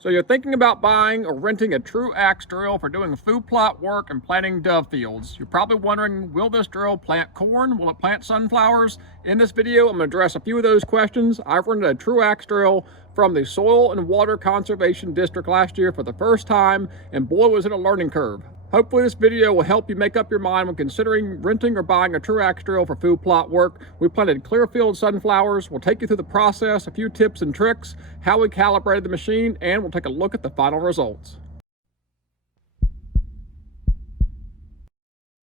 So you're thinking about buying or renting a true axe drill for doing food plot work and planting dove fields. You're probably wondering, will this drill plant corn? Will it plant sunflowers? In this video, I'm going to address a few of those questions. I've rented a true axe drill from the Soil and Water Conservation District last year for the first time, and boy was it a learning curve. Hopefully this video will help you make up your mind when considering renting or buying a true axe drill for food plot work. We planted clearfield sunflowers. We'll take you through the process, a few tips and tricks, how we calibrated the machine, and we'll take a look at the final results.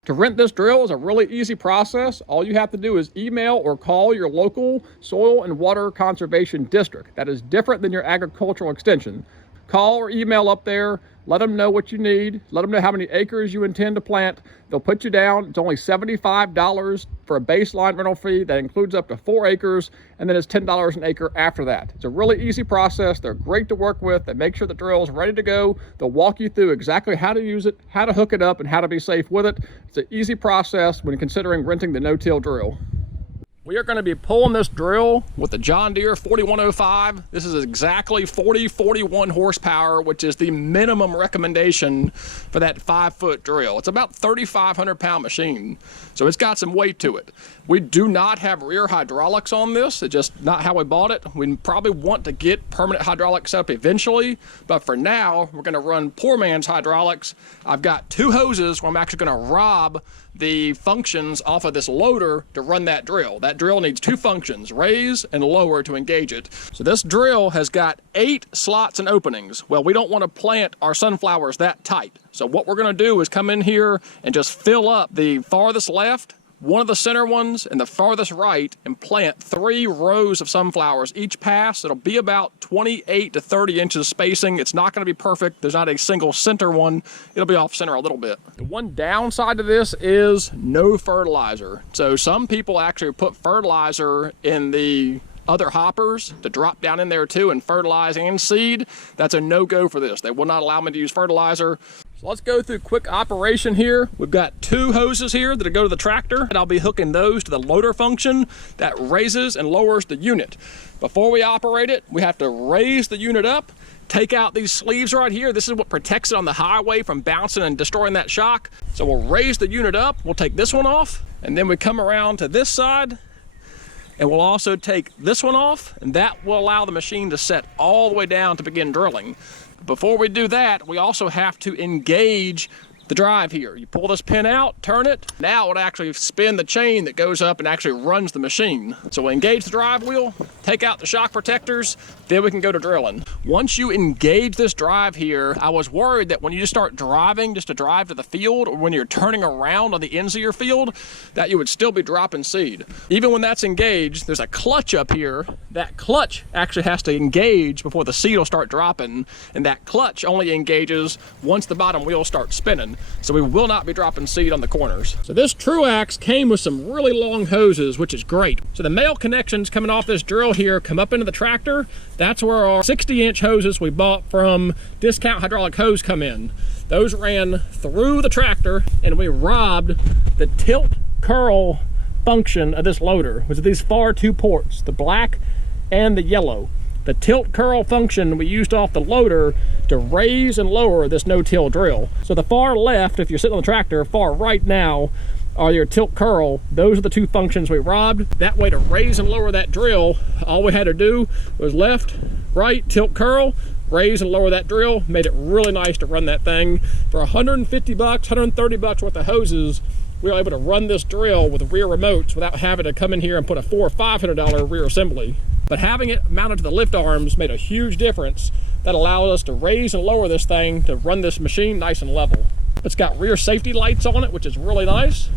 To rent this drill is a really easy process. All you have to do is email or call your local Soil and Water Conservation District. That is different than your agricultural extension. Call or email up there, let them know what you need, let them know how many acres you intend to plant. They'll put you down. It's only $75 for a baseline rental fee. That includes up to 4 acres, and then it's $10 an acre after that. It's a really easy process. They're great to work with. They make sure the drill is ready to go. They'll walk you through exactly how to use it, how to hook it up, and how to be safe with it. It's an easy process when considering renting the no-till drill. We are going to be pulling this drill with the John Deere 4105. This is exactly 41 horsepower, which is the minimum recommendation for that 5-foot drill. It's about 3,500 pound machine, so it's got some weight to it. We do not have rear hydraulics on this. It's just not how we bought it. We probably want to get permanent hydraulics up eventually, but for now, we're going to run poor man's hydraulics. I've got 2 hoses where I'm actually going to rob the functions off of this loader to run that drill. That drill needs 2 functions, raise and lower, to engage it. So this drill has got 8 slots and openings. Well, we don't want to plant our sunflowers that tight. So what we're going to do is come in here and just fill up the farthest left, one of the center ones, and the farthest right, and plant 3 rows of sunflowers each pass. It'll be about 28 to 30 inches spacing. It's not going to be perfect. There's not a single center one. It'll be off center a little bit. The one downside to this is no fertilizer. So some people actually put fertilizer in the other hoppers to drop down in there too and fertilize and seed. That's a no-go for this. They will not allow me to use fertilizer. So let's go through quick operation here. We've got 2 hoses here that go to the tractor, and I'll be hooking those to the loader function that raises and lowers the unit. Before we operate it, we have to raise the unit up, take out these sleeves right here. This is what protects it on the highway from bouncing and destroying that shock. So we'll raise the unit up, we'll take this one off, and then we come around to this side, and we'll also take this one off, and that will allow the machine to set all the way down to begin drilling. Before we do that, we also have to engage the drive here. You pull this pin out, turn it. Now it would actually spin the chain that goes up and actually runs the machine. So we'll engage the drive wheel, take out the shock protectors, then we can go to drilling. Once you engage this drive here, I was worried that when you just start driving, just to drive to the field, or when you're turning around on the ends of your field, that you would still be dropping seed. Even when that's engaged, there's a clutch up here. That clutch actually has to engage before the seed will start dropping, and that clutch only engages once the bottom wheel starts spinning. So we will not be dropping seed on the corners. So this true axe came with some really long hoses, which is great. So the male connections coming off this drill here come up into the tractor. That's where our 60-inch hoses we bought from Discount Hydraulic Hose come in. Those ran through the tractor, and we robbed the tilt curl function of this loader, which is these far 2 ports, the black and the yellow. The tilt curl function we used off the loader to raise and lower this no-till drill. So the far left, if you're sitting on the tractor, far right now are your tilt curl. Those are the 2 functions we robbed. That way, to raise and lower that drill, all we had to do was left, right, tilt curl, raise and lower that drill. Made it really nice to run that thing. For 150 bucks, 130 bucks worth of hoses, we were able to run this drill with rear remotes without having to come in here and put a $400 or $500 rear assembly. But having it mounted to the lift arms made a huge difference. That allowed us to raise and lower this thing to run this machine nice and level. It's got rear safety lights on it, which is really nice,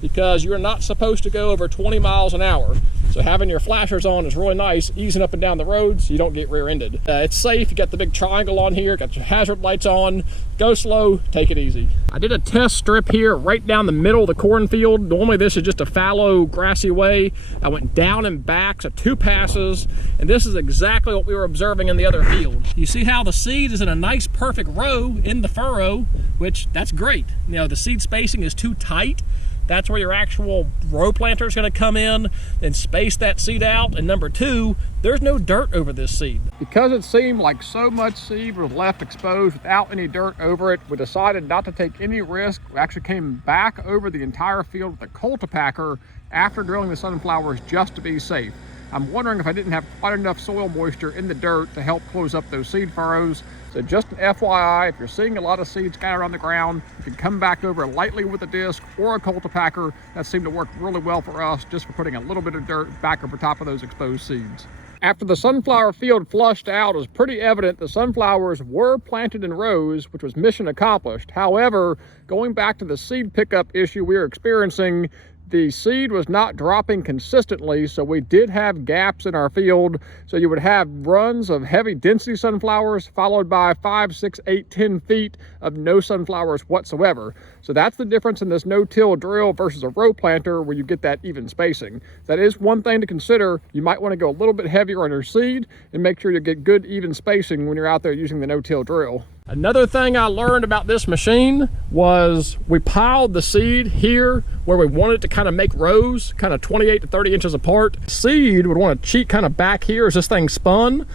because you're not supposed to go over 20 miles an hour. So having your flashers on is really nice, easing up and down the road so you don't get rear-ended. It's safe. You got the big triangle on here, got your hazard lights on. Go slow, take it easy. I did a test strip here right down the middle of the cornfield. Normally this is just a fallow, grassy way. I went down and back, so 2 passes, and this is exactly what we were observing in the other field. You see how the seed is in a nice perfect row in the furrow, which that's great. You know, the seed spacing is too tight, That's where your actual row planter is going to come in and space that seed out. And number two, there's no dirt over this seed. Because it seemed like so much seed was left exposed without any dirt over it, we decided not to take any risk. We actually came back over the entire field with a cultipacker after drilling the sunflowers just to be safe. I'm wondering if I didn't have quite enough soil moisture in the dirt to help close up those seed furrows. So just an FYI, if you're seeing a lot of seeds scattered on the ground, you can come back over lightly with a disc or a cultipacker. That seemed to work really well for us, just for putting a little bit of dirt back over top of those exposed seeds. After the sunflower field flushed out, it was pretty evident the sunflowers were planted in rows, which was mission accomplished. However, going back to the seed pickup issue we were experiencing, the seed was not dropping consistently, so we did have gaps in our field. So you would have runs of heavy density sunflowers followed by 5, 6, 8, 10 feet of no sunflowers whatsoever. So that's the difference in this no-till drill versus a row planter, where you get that even spacing. That is one thing to consider. You might want to go a little bit heavier on your seed and make sure you get good even spacing when you're out there using the no-till drill. Another thing I learned about this machine was we piled the seed here where we wanted to kind of make rows, kind of 28 to 30 inches apart. Seed would want to cheat kind of back here as this thing spun.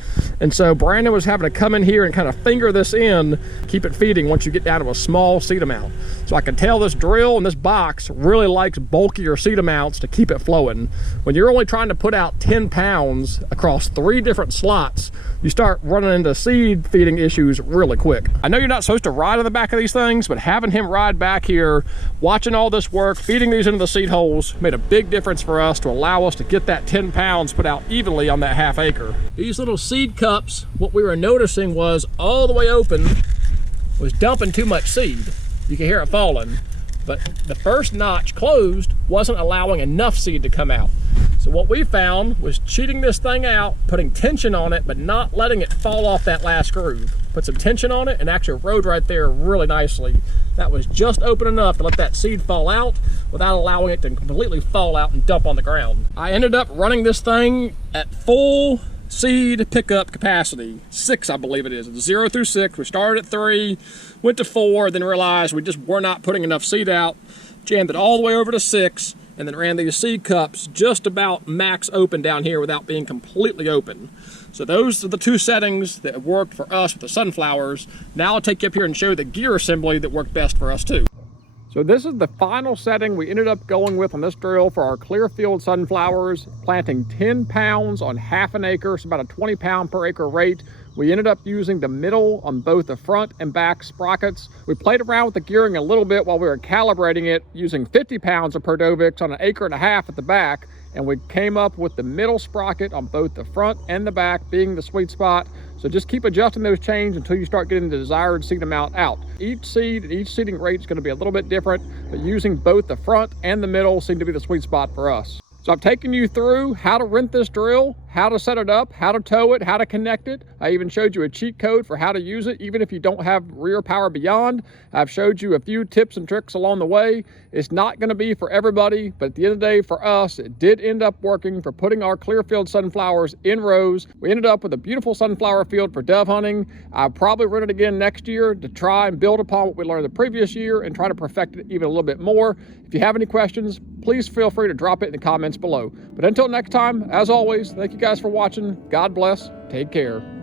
And so Brandon was having to come in here and kind of finger this in, keep it feeding once you get down to a small seed amount. So I can tell this drill and this box really likes bulkier seed amounts to keep it flowing. When you're only trying to put out 10 pounds across 3 different slots, you start running into seed feeding issues really quick. I know you're not supposed to ride on the back of these things, but having him ride back here, watching all this work, feeding these into the seed holes, made a big difference for us to allow us to get that 10 pounds put out evenly on that half acre. These little seed cups, what we were noticing was all the way open was dumping too much seed. You can hear it falling, but the first notch closed wasn't allowing enough seed to come out. So what we found was cheating this thing out, putting tension on it, but not letting it fall off that last groove. Put some tension on it and actually rode right there really nicely. That was just open enough to let that seed fall out without allowing it to completely fall out and dump on the ground. I ended up running this thing at full seed pickup capacity, 6 I believe it is. It's 0 through 6. We started at 3, went to 4, then realized we just were not putting enough seed out, jammed it all the way over to 6, and then ran these seed cups just about max open down here without being completely open. So those are the 2 settings that worked for us with the sunflowers. Now I'll take you up here and show the gear assembly that worked best for us too. So this is the final setting we ended up going with on this drill for our clear field sunflowers, planting 10 pounds on half an acre, so about a 20 pound per acre rate. We ended up using the middle on both the front and back sprockets. We played around with the gearing a little bit while we were calibrating it, using 50 pounds of Perdovix on an acre and a half at the back, and we came up with the middle sprocket on both the front and the back being the sweet spot. So just keep adjusting those chains until you start getting the desired seed amount out. Each seed and each seeding rate is going to be a little bit different, but using both the front and the middle seemed to be the sweet spot for us. So I've taken you through how to rent this drill, how to set it up, how to tow it, how to connect it. I even showed you a cheat code for how to use it, even if you don't have rear power beyond. I've showed you a few tips and tricks along the way. It's not going to be for everybody, but at the end of the day, for us, it did end up working for putting our clearfield sunflowers in rows. We ended up with a beautiful sunflower field for dove hunting. I'll probably run it again next year to try and build upon what we learned the previous year and try to perfect it even a little bit more. If you have any questions, please feel free to drop it in the comments below. But until next time, as always, thank you guys for watching. God bless. Take care.